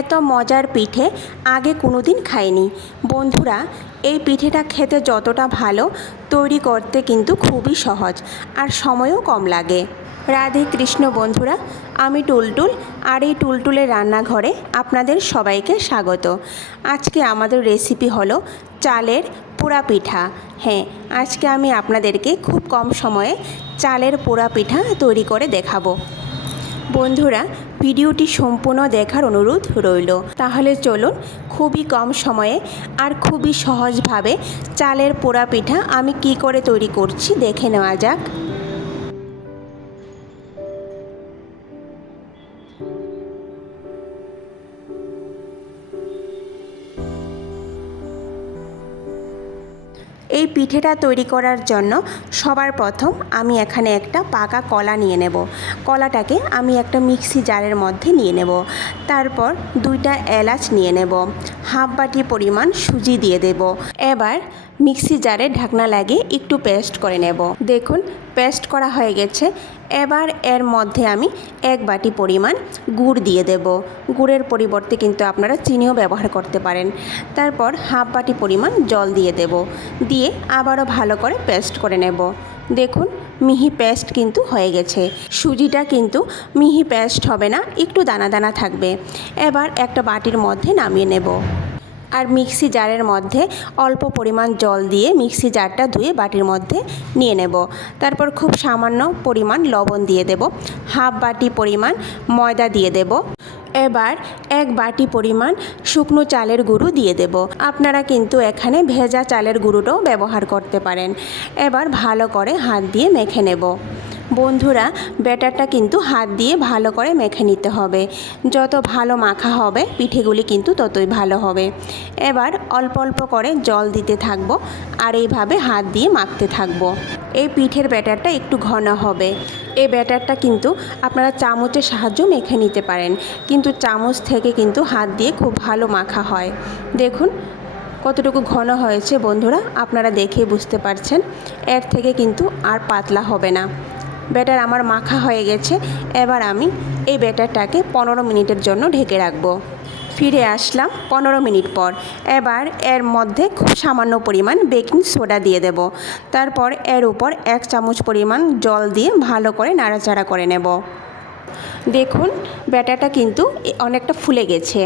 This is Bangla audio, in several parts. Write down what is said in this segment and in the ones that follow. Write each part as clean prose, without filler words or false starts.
এত মজার পিঠে আগে কোনো দিন খাইনি। বন্ধুরা, এই পিঠেটা খেতে যতটা ভালো, তৈরি করতে কিন্তু খুবই সহজ আর সময়ও কম লাগে। রাধে কৃষ্ণ বন্ধুরা, আমি টুলটুল, আর এই টুলটুলের রান্নাঘরে আপনাদের সবাইকে স্বাগত। আজকে আমাদের রেসিপি হলো চালের পোড়া পিঠা। হ্যাঁ, আজকে আমি আপনাদেরকে খুব কম সময়ে চালের পোড়া পিঠা তৈরি করে দেখাবো। বন্ধুরা, ভিডিওটি সম্পূর্ণ দেখার অনুরোধ রইল। তাহলে চলুন খুবই কম সময়ে আর খুবই সহজভাবে চালের পোড়া পিঠা আমি কি করে তৈরি করছি দেখে নেওয়া যাক। এই পিঠেটা তৈরি করার জন্য সবার প্রথম আমি এখানে একটা পাকা কলা নিয়ে নেব। কলাটাকে আমি একটা মিক্সি জারের মধ্যে নিয়ে নেব। তারপর 2টা এলাচ নিয়ে নেব, হাফ বাটি পরিমাণ সুজি দিয়ে দেব। এবার মিক্সি জারে ঢাকনা লাগিয়ে একটু পেস্ট করে নেব। দেখুন, পেস্ট করা হয়ে গেছে। এবার এর মধ্যে আমি 1 বাটি পরিমাণ গুড় দিয়ে দেব। গুড়ের পরিবর্তে কিন্তু আপনারা চিনিও ব্যবহার করতে পারেন। তারপর হাফ বাটি পরিমাণ জল দিয়ে দেব। দিয়ে আবারও ভালো করে পেস্ট করে নেব। দেখুন, মিহি পেস্ট কিন্তু হয়ে গেছে। সুজিটা কিন্তু মিহি পেস্ট হবে না, একটু দানা দানা থাকবে। এবার একটা বাটির মধ্যে নামিয়ে নেব। আর মিক্সি জারের মধ্যে অল্প পরিমাণ জল দিয়ে মিক্সি জারটা ধুয়ে বাটির মধ্যে নিয়ে নেব। তারপর খুব সামান্য পরিমাণ লবণ দিয়ে দেব, হাফ বাটি পরিমাণ ময়দা দিয়ে দেব। এবার 1 বাটি পরিমাণ শুকনো চালের গুঁড়ো দিয়ে দেব। আপনারা কিন্তু এখানে ভেজা চালের গুঁড়োটাও ব্যবহার করতে পারেন। এবার ভালো করে হাত দিয়ে মেখে নেব। বন্ধুরা, ব্যাটারটা কিন্তু হাত দিয়ে ভালো করে মেখে নিতে হবে। যত ভালো মাখা হবে পিঠেগুলি কিন্তু ততই ভালো হবে। এবার অল্প অল্প করে জল দিতে থাকবো আর এইভাবে হাত দিয়ে মাখতে থাকবো। এই পিঠের ব্যাটারটা একটু ঘন হবে। এই ব্যাটারটা কিন্তু আপনারা চামচের সাহায্যে মেখে নিতে পারেন, কিন্তু চামচ থেকে কিন্তু হাত দিয়ে খুব ভালো মাখা হয়। দেখুন কতটুকু ঘন হয়েছে বন্ধুরা, আপনারা দেখেই বুঝতে পারছেন। এর থেকে কিন্তু আর পাতলা হবে না। ব্যাটার আমার মাখা হয়ে গেছে। এবার আমি এই ব্যাটারটাকে 15 মিনিটের জন্য ঢেকে রাখবো। ফিরে আসলাম 15 মিনিট পর। এবার এর মধ্যে খুব সামান্য পরিমাণ বেকিং সোডা দিয়ে দেব। তারপর এর উপর 1 চামচ পরিমাণ জল দিয়ে ভালো করে নাড়াচাড়া করে নেব। দেখুন, ব্যাটারটা কিন্তু অনেকটা ফুলে গেছে।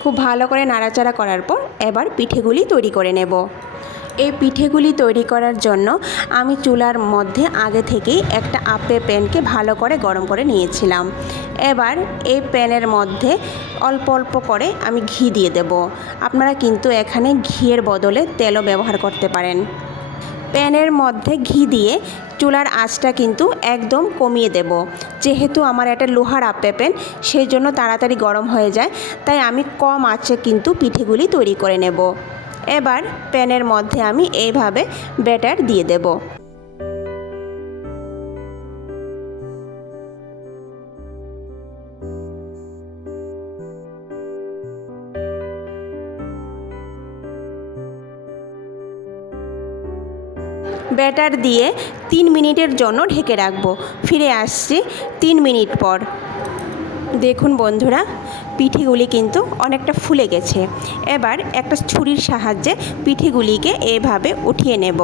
খুব ভালো করে নাড়াচাড়া করার পর এবার পিঠেগুলি তৈরি করে নেব। এই পিঠেগুলি তৈরি করার জন্য আমি চুলার মধ্যে আগে থেকেই একটা আপে প্যানকে ভালো করে গরম করে নিয়েছিলাম। এবার এই প্যানের মধ্যে অল্প অল্প করে আমি ঘি দিয়ে দেব। আপনারা কিন্তু এখানে ঘিয়ের বদলে তেলও ব্যবহার করতে পারেন। প্যানের মধ্যে ঘি দিয়ে চুলার আঁচটা কিন্তু একদম কমিয়ে দেব। যেহেতু আমার এটা লোহার আপে প্যান, সেই জন্য তাড়াতাড়ি গরম হয়ে যায়, তাই আমি কম আঁচে কিন্তু পিঠেগুলি তৈরি করে নেব। এবার প্যানের মধ্যে আমি এইভাবে ব্যাটার দিয়ে দেব। ব্যাটার দিয়ে 3 মিনিটের জন্য ঢেকে রাখবো। ফিরে আসছি 3 মিনিট পর। দেখুন বন্ধুরা, পিঠেগুলি কিন্তু অনেকটা ফুলে গেছে। এবার একটা ছুরির সাহায্যে পিঠেগুলিকে এভাবে উঠিয়ে নেব।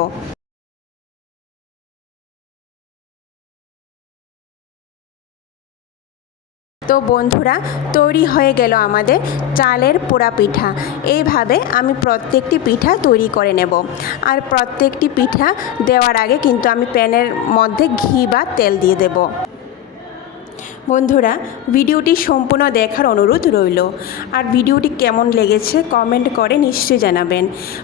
তো বন্ধুরা, তৈরি হয়ে গেল আমাদের চালের পোড়া পিঠা। এইভাবে আমি প্রত্যেকটি পিঠা তৈরি করে নেব। আর প্রত্যেকটি পিঠা দেওয়ার আগে কিন্তু আমি প্যানের মধ্যে ঘি বা তেল দিয়ে দেব। বন্ধুরা, ভিডিওটি সম্পূর্ণ দেখার অনুরোধ রইল। আর ভিডিওটি কেমন লেগেছে কমেন্ট করে নিশ্চয়ই জানাবেন।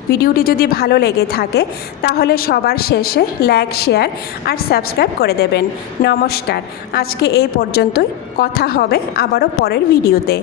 ভিডিওটি যদি ভালো লেগে থাকে তাহলে সবার শেষে লাইক, শেয়ার আর সাবস্ক্রাইব করে দেবেন। নমস্কার, আজকে এই পর্যন্তই। কথা হবে আবারও পরের ভিডিওতে।